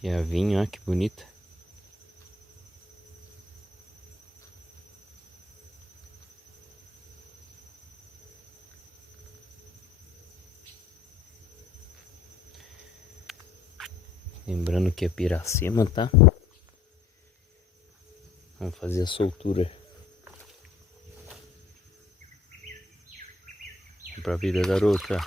Piavinho, ó, que bonita. Lembrando que é Piracema, tá? Vamos fazer a soltura. Pra vida, garota.